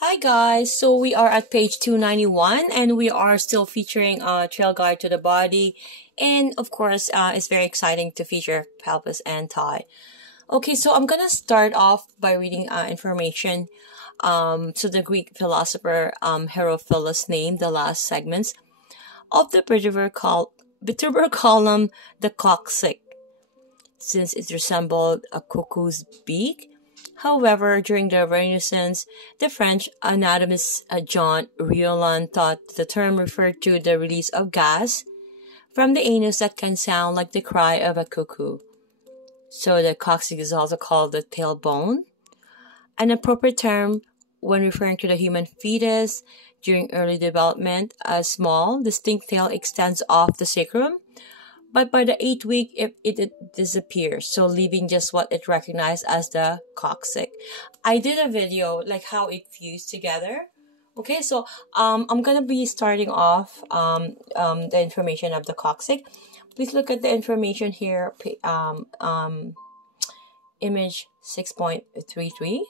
Hi guys, so we are at page 291 and we are still featuring a trail guide to the body, and of course it's very exciting to feature pelvis and thigh. Okay, so I'm gonna start off by reading information. So the Greek philosopher Herophilus named the last segments of the vertebral column the coccyx, since it resembled a cuckoo's beak. However, during the Renaissance, the French anatomist Jean Riolan thought the term referred to the release of gas from the anus that can sound like the cry of a cuckoo. So the coccyx is also called the tailbone, an appropriate term when referring to the human fetus during early development. A small, distinct tail extends off the sacrum, but by the 8th week, it disappears, so leaving just what it recognized as the coccyx. I did a video like how it fused together. Okay, so I'm gonna be starting off the information of the coccyx. Please look at the information here. Image 6.33.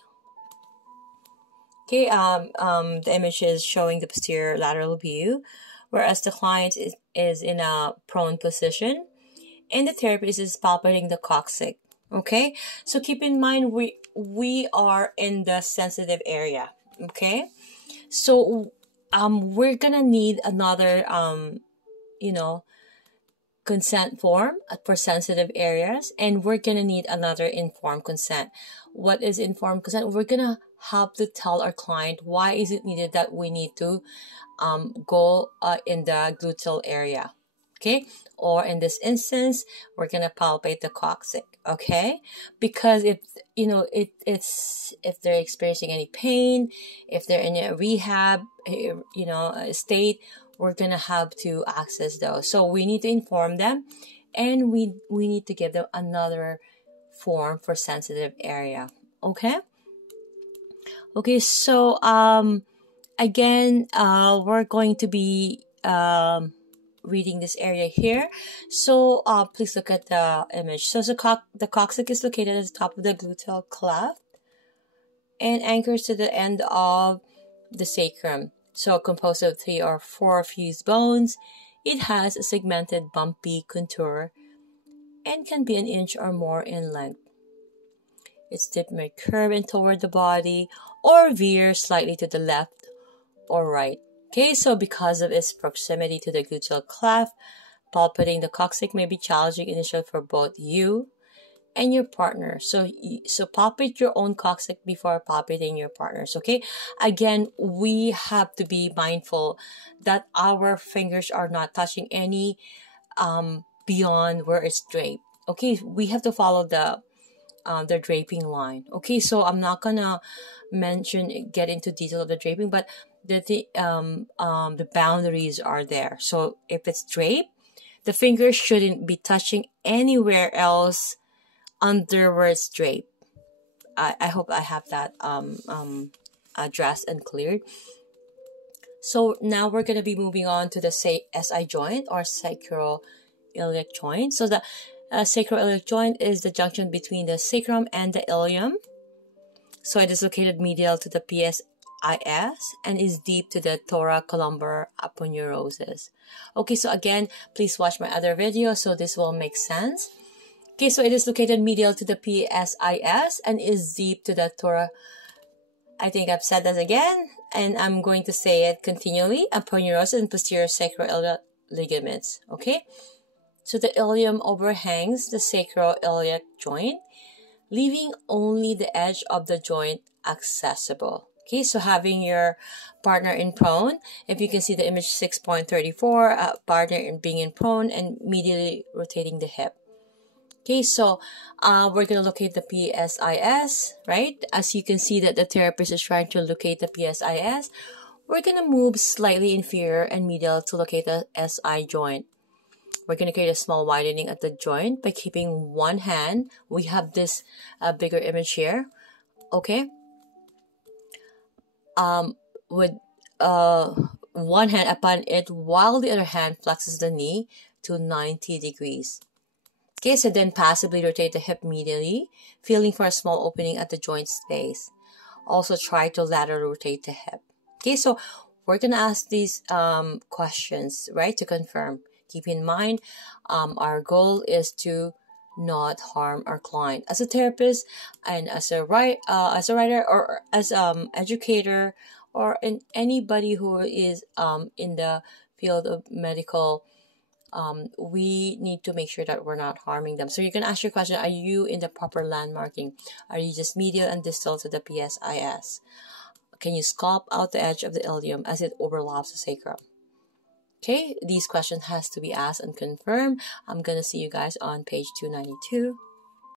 Okay, the image is showing the posterior lateral view, whereas the client is in a prone position and the therapist is palpating the coccyx. Okay, so keep in mind we are in the sensitive area. Okay, so we're gonna need another consent form for sensitive areas, and we're gonna need another informed consent. What is informed consent? We're gonna have to tell our client why is it needed that we need to go in the gluteal area. Okay, or in this instance we're gonna palpate the coccyx. Okay, because if if they're experiencing any pain, if they're in a rehab state, we're gonna have to access those. So we need to inform them, and we need to give them another form for sensitive area. Okay, so again, we're going to be reading this area here. So please look at the image. So the coccyx is located at the top of the gluteal cleft and anchors to the end of the sacrum. So composed of 3 or 4 fused bones, it has a segmented bumpy contour and can be 1 inch or more in length. Its tip may curve in toward the body or veer slightly to the left or right. Okay, so because of its proximity to the gluteal cleft, palpating the coccyx may be challenging initially for both you and your partner. So palpate your own coccyx before palpating your partner's. Okay, again, we have to be mindful that our fingers are not touching any beyond where it's draped. Okay, we have to follow the draping line. Okay, so I'm not gonna get into detail of the draping, but the boundaries are there. So if it's draped, the fingers shouldn't be touching anywhere else under where it's draped. I hope I have that addressed and cleared. So now we're going to be moving on to the SI joint, or sacroiliac joint. So the sacroiliac joint is the junction between the sacrum and the ilium. So it is located medial to the PSIS and is deep to the thoracolumbar aponeurosis. Okay, so again, please watch my other video so this will make sense. Okay, so it is located medial to the PSIS and is deep to the I think I've said that again, and I'm going to say it continually. Aponeurosis and posterior sacroiliac ligaments. Okay, so the ilium overhangs the sacroiliac joint, leaving only the edge of the joint accessible. Okay, so having your partner in prone, if you can see the image 6.34, partner being in prone and medially rotating the hip. Okay, so we're going to locate the PSIS, right? As you can see that the therapist is trying to locate the PSIS, we're going to move slightly inferior and medial to locate the SI joint. We're going to create a small widening at the joint by keeping one hand. We have this bigger image here. Okay. With one hand upon it, while the other hand flexes the knee to 90 degrees. Okay, so then passively rotate the hip medially, feeling for a small opening at the joint space. Also try to lateral rotate the hip. Okay, so we're gonna ask these questions, right, to confirm. Keep in mind, our goal is to not harm our client. As a therapist and as a writer or as educator or in anybody who is in the field of medical, we need to make sure that we're not harming them. So you can ask your question, are you in the proper landmarking? Are you just medial and distal to the PSIS? Can you sculpt out the edge of the ilium as it overlaps the sacrum? Okay, these questions has to be asked and confirmed. I'm gonna see you guys on page 292.